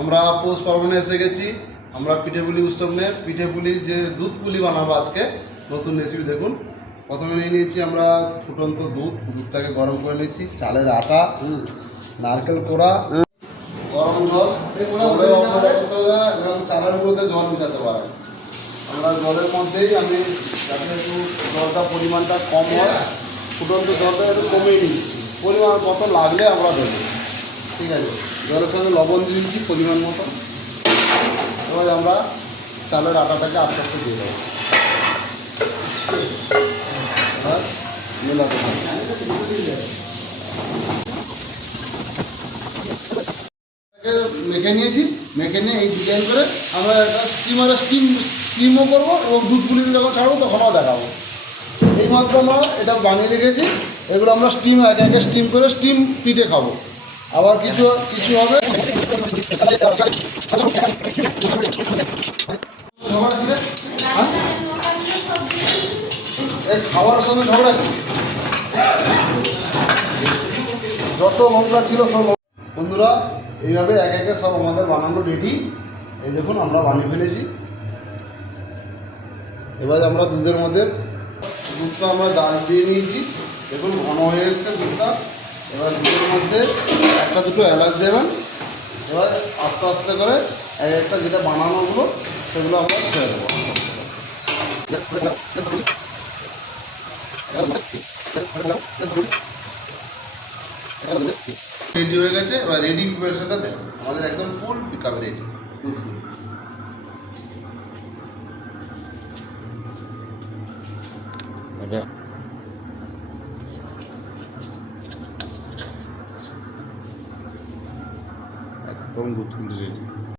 আমরা পৌষ পার্বণে এসে গেছি। আমরা পিঠে পুলি উৎসব নিয়ে পিঠে পুলির যে দুধ পুলি বানাবো আজকে নতুন রেসিপি দেখুন। প্রথমে নিয়ে নিয়েছি আমরা ফুটন্ত দুধটাকে গরম করে নিয়েছি, চালের আটা, নারকেল কোড়া, গরম জল, এবং চালের মধ্যে জল মিশাতে পারেন। আমরা জলের মধ্যেই আমি যাতে একটু জলটা পরিমাণটা কম হয়, ফুটন্ত জলটা একটু কমিয়ে নিচ্ছি, পরিমাণ মতো লাগলে আমরা দেবো। ঠিক আছে, জলের সঙ্গে লবণ দিয়ে দিচ্ছি পরিমাণ মতো। এবার আমরা চালের আটাটাকে আস্তে আস্তে দিয়ে দেবো, মেলাতে মেখে নিয়েছি। মেখে নিয়ে এই ডিজাইন করে আমরা একটা স্টিমও করবো এবং দুধগুলিতে যখন ছাড়বো তখনও দেখাবো। এইমাত্র আমরা এটা বানিয়ে রেখেছি, এগুলো আমরা একে একে স্টিম করে স্টিম পিঠে খাবো। আবার কিছু কিছু হবে খাওয়ার সঙ্গে ঝগড়া কি যত লঙ্কা ছিল সব। বন্ধুরা, এইভাবে একে একে সব আমাদের বানানো রেডি। এই দেখুন আমরা বানিয়ে ফেলেছি। এবার আমরা দুধের মধ্যে দুধটা আমরা জাল দিয়ে নিয়েছি, দেখুন ঘন হয়ে এসছে দুধটা। এবার দুধের মধ্যে একটা দুটো এলাচ দেবেন। এবার আস্তে আস্তে করে এক একটা যেটা বানানোগুলো সেগুলো আমরা ছেড়ে দেবো। রেডি হয়ে গেছে। এবার রেডি প্রিপারেশনটা দেখুন, আমাদের একদম ফুল পিকআপ রেডি দুধগুলো। একদম দুধগুলো রেডি।